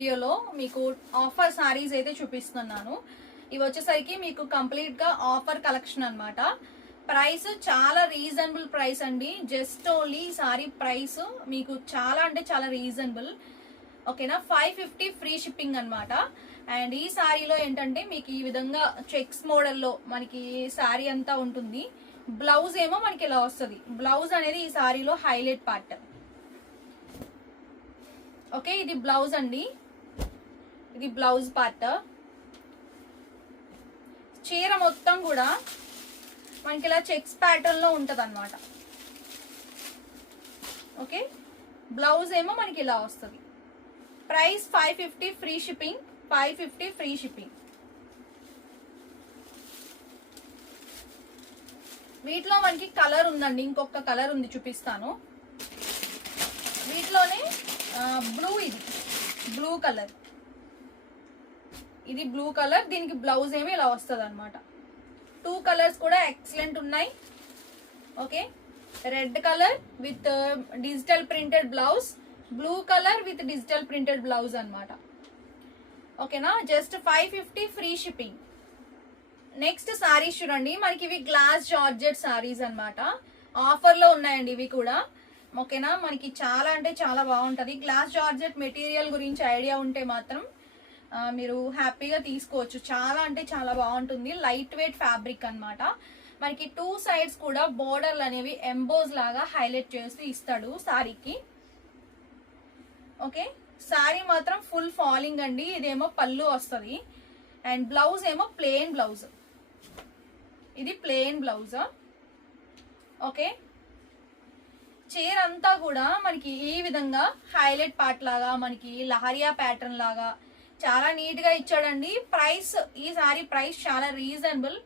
వీడియోలో మీకు ఆఫర్ సారీస్ అయితే చూపిస్తున్నాను. ఇవి వచ్చేసరికి మీకు కంప్లీట్ గా ఆఫర్ కలెక్షన్ అన్నమాట. ప్రైస్ చాలా రీజనబుల్ ప్రైస్ అండి. జస్ట్ ఓన్లీ సారీ ప్రైస్ మీకు చాలా అంటే చాలా రీజనబుల్. ఓకేనా, 550 ఫ్రీ షిప్పింగ్ అన్నమాట. అండ్ ఈ సారీలో ఏంటంటే మీకు ఈ విధంగా చెక్స్ మోడల్లో మనకి సారీ అంతా ఉంటుంది. బ్లౌజ్ ఏమో మనకి ఇలా వస్తుంది. బ్లౌజ్ అనేది ఈ సారీలో హైలైట్ పార్ట్. ఓకే, ఇది బ్లౌజ్ అండి. ఇది బ్లౌజ్ పార్ట్. చీర మొత్తం కూడా మనకి ఇలా చెక్స్ ప్యాటర్న్ లో ఉంటది అనమాట. ఓకే, బ్లౌజ్ ఏమో మనకి ఇలా వస్తుంది. Price 550 free shipping. 550 free shipping. వీటిలో మనకి కలర్ ఉందండి, ఇంకొక కలర్ ఉంది చూపిస్తాను. వీటిలోనే బ్లూ, ఇది బ్లూ కలర్. ఇది బ్లూ కలర్. దీనికి బ్లౌజ్ ఏమో ఇలా వస్తుంది అనమాట. 2 కలర్స్ కూడా ఎక్సలెంట్ ఉన్నాయి. Okay, red colour with digital printed blouse, blue colour with digital printed blouse అనమాట. ఓకేనా, just 550 free shipping. Next saris చూడండి, మనకి ఇవి గ్లాస్ జార్జెట్ సారీస్ అనమాట. ఆఫర్ లో ఉన్నాయండి ఇవి కూడా. ఓకేనా, మనకి చాలా అంటే చాలా బాగుంటది. గ్లాస్ జార్జెట్ మెటీరియల్ గురించి ఐడియా ఉంటే మాత్రం మీరు హ్యాపీగా తీసుకోవచ్చు. చాలా అంటే చాలా బాగుంటుంది. లైట్ వెయిట్ ఫ్యాబ్రిక్ అన్నమాట. మనకి 2 సైడ్స్ కూడా బోర్డర్లు అనేవి ఎంబోజ్ లాగా హైలైట్ చేసి ఇస్తాడు సారీకి. ఓకే, సారీ మాత్రం ఫుల్ ఫాలింగ్ అండి. ఇదేమో పళ్ళు వస్తుంది. అండ్ బ్లౌజ్ ఏమో ప్లెయిన్ బ్లౌజ్. ఇది ప్లెయిన్ బ్లౌజ్. ఓకే, చీర అంతా కూడా మనకి ఈ విధంగా హైలైట్ పార్ట్ లాగా మనకి లహరియా ప్యాటర్న్ లాగా చాలా నీట్ గా ఇచ్చాడండి. ప్రైస్, ఈ సారీ ప్రైస్ చాలా రీజనబుల్.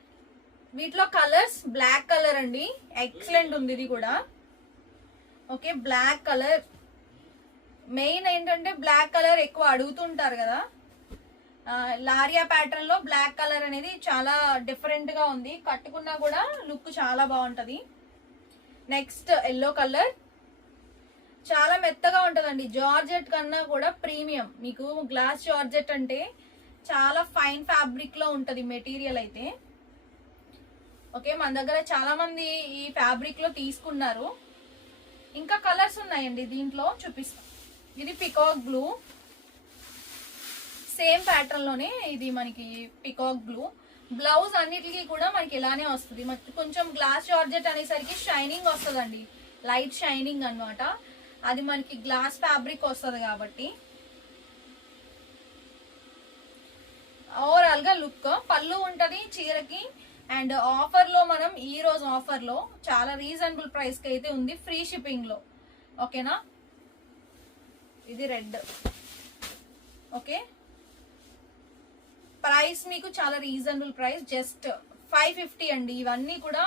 వీటిలో కలర్స్ బ్లాక్ కలర్ అండి, ఎక్సలెంట్ ఉంది ఇది కూడా. ఓకే, బ్లాక్ కలర్ మెయిన్ ఏంటంటే బ్లాక్ కలర్ ఎక్కువ అడుగుతుంటారు కదా. లారియా ప్యాటర్న్ లో బ్లాక్ కలర్ అనేది చాలా డిఫరెంట్ గా ఉంది. కట్టుకున్నా కూడా లుక్ చాలా బాగుంటది. Next yellow colour. చాలా మెత్తగా ఉంటదండి. జార్జెట్ కన్నా కూడా ప్రీమియం. మీకు గ్లాస్ జార్జెట్ అంటే చాలా ఫైన్ ఫ్యాబ్రిక్ లో ఉంటది మెటీరియల్ అయితే. ఓకే, మన దగ్గర చాలా మంది ఈ ఫ్యాబ్రిక్ లో తీసుకున్నారు. ఇంకా కలర్స్ ఉన్నాయండి దీంట్లో, చూపిస్తాం. ఇది పికాక్ బ్లూ, సేమ్ ప్యాటర్న్ లోనే ఇది మనకి పికాక్ బ్లూ. బ్లౌజ్ అన్నిటికీ కూడా మనకి ఇలానే వస్తుంది. కొంచెం గ్లాస్ జార్జెట్ అనేసరికి షైనింగ్ వస్తుందండి, లైట్ షైనింగ్ అన్నమాట. అది మనకి గ్లాస్ ఫ్యాబ్రిక్ వస్తుంది కాబట్టి ఓవరాల్ గా లుక్. పళ్ళు ఉంటది చీరకి. అండ్ ఆఫర్ లో మనం ఈ రోజు ఆఫర్ లో చాలా రీజనబుల్ ప్రైస్ కి అయితే ఉంది, ఫ్రీ షిప్పింగ్ లో. ఓకేనా, ఇది రెడ్. ఓకే, ప్రైస్ మీకు చాలా రీజనబుల్ ప్రైస్, జస్ట్ 550 అండి. ఇవన్నీ కూడా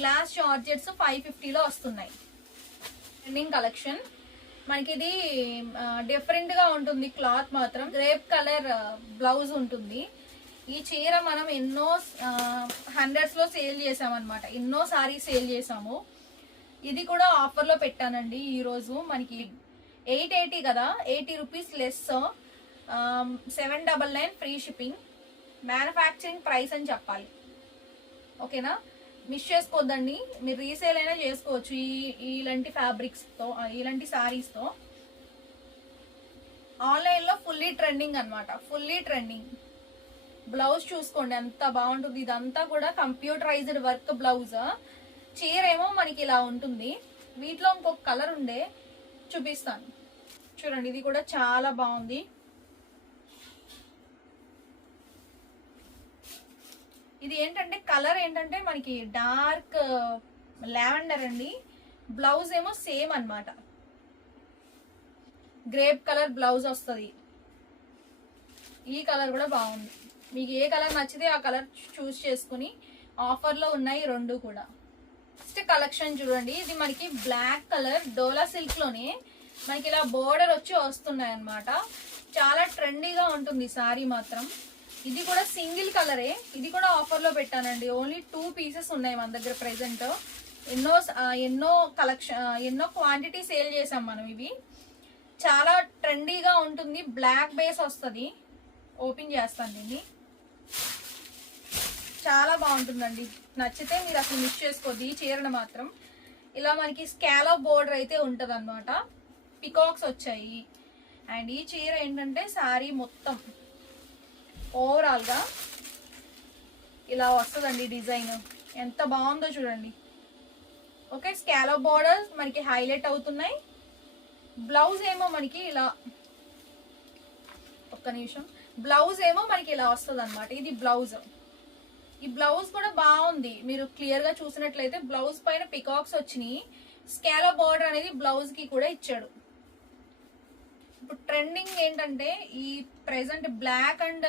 గ్లాస్ జార్జెట్స్ 550 లో వస్తున్నాయి. Trending collection. మనకి ఇది డిఫరెంట్ గా ఉంటుంది. క్లాత్ మాత్రం గ్రేప్ కలర్ బ్లౌజ్ ఉంటుంది. ఈ చీర మనం ఎన్నో హండ్రెడ్స్ లో సేల్ చేసామన్నమాట. ఎన్నో సారీస్ సేల్ చేసాము. ఇది కూడా ఆఫర్ లో పెట్టానండి ఈ రోజు. మనకి 880 కదా, 80 rupees less, 799 free shipping. Manufacturing price అని చెప్పాలి. ఓకేనా, మిస్ చేసుకోవద్దండి. మీరు రీసేల్ అయినా చేసుకోవచ్చు ఇలాంటి ఫ్యాబ్రిక్స్ తో, ఇలాంటి సారీస్ తో. ఆన్లైన్ లో ఫుల్లీ ట్రెండింగ్ అన్నమాట, ఫుల్లీ ట్రెండింగ్. బ్లౌజ్ చూసుకోండి ఎంత బాగుంటుంది. ఇదంతా కూడా కంప్యూటరైజ్డ్ వర్క్ బ్లౌజ్. చీర ఏమో మనకి ఇలా ఉంటుంది. వీటిలో ఇంకొక కలర్ ఉండే, చూపిస్తాను చూడండి. ఇది కూడా చాలా బాగుంది. ఇది ఏంటంటే కలర్ ఏంటంటే మనకి డార్క్ లావెండర్ అండి. బ్లౌజ్ ఏమో సేమ్ అన్నమాట, గ్రేప్ కలర్ బ్లౌజ్ వస్తుంది. ఈ కలర్ కూడా బాగుంది. మీకు ఏ కలర్ నచ్చితే ఆ కలర్ చూస్ చేసుకుని, ఆఫర్ లో ఉన్నాయి రెండు కూడా. నెక్స్ట్ కలెక్షన్ చూడండి. ఇది మనకి బ్లాక్ కలర్ డోలా సిల్క్ లోనే మనకి ఇలా బోర్డర్ వచ్చి వస్తున్నాయి అన్నమాట. చాలా ట్రెండీగా ఉంటుంది సారీ మాత్రం. ఇది కూడా సింగిల్ కలరే. ఇది కూడా ఆఫర్ లో పెట్టానండి. ఓన్లీ 2 పీసెస్ ఉన్నాయి మన దగ్గర ప్రెసెంట్. ఎన్నో క్వాంటిటీ సేల్ చేసాం మనం ఇవి. చాలా ట్రెండీగా ఉంటుంది, బ్లాక్ బేస్ వస్తుంది. ఓపెన్ చేస్తాను దీన్ని. చాలా బాగుంటుందండి, నచ్చితే మీరు అసలు మిస్ చేసుకోవద్దు ఈ చీరను మాత్రం. ఇలా మనకి స్కాలప్ బోర్డర్ అయితే ఉంటుంది అనమాట, పికాక్స్ వచ్చాయి. అండ్ ఈ చీర ఏంటంటే శారీ మొత్తం ఓవరాల్గా ఇలా వస్తుందండి డిజైన్. ఎంత బాగుందో చూడండి. ఓకే, స్కాలప్ బోర్డర్స్ మనకి హైలైట్ అవుతున్నాయి. బ్లౌజ్ ఏమో మనకి ఇలా, ఒక్క నిమిషం, బ్లౌజ్ ఏమో మనకి ఇలా వస్తుంది అనమాట. ఇది బ్లౌజ్. ఈ బ్లౌజ్ కూడా బాగుంది, మీరు క్లియర్ గా చూసినట్లయితే బ్లౌజ్ పైన పికాక్స్ వచ్చినాయి. స్కాలప్ బోర్డర్ అనేది బ్లౌజ్ కి కూడా ఇచ్చాడు. ఇప్పుడు ట్రెండింగ్ ఏంటంటే ఈ present black and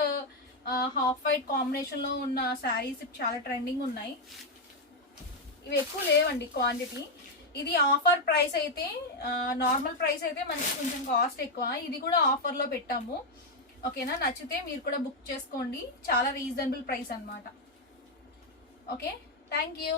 half white combination లో ఉన్న శారీస్ చాలా ట్రెండింగ్ ఉన్నాయి. ఇవి ఎక్కువ లేవండి క్వాంటిటీ. ఇది ఆఫర్ ప్రైస్ అయితే, నార్మల్ ప్రైస్ అయితే మనకి కొంచెం కాస్ట్ ఎక్కువ. ఇది కూడా ఆఫర్ లో పెట్టాము. ఓకేనా, నచ్చితే మీరు కూడా బుక్ చేసుకోండి, చాలా రీజనబుల్ ప్రైస్ అన్నమాట. Okay, thank you.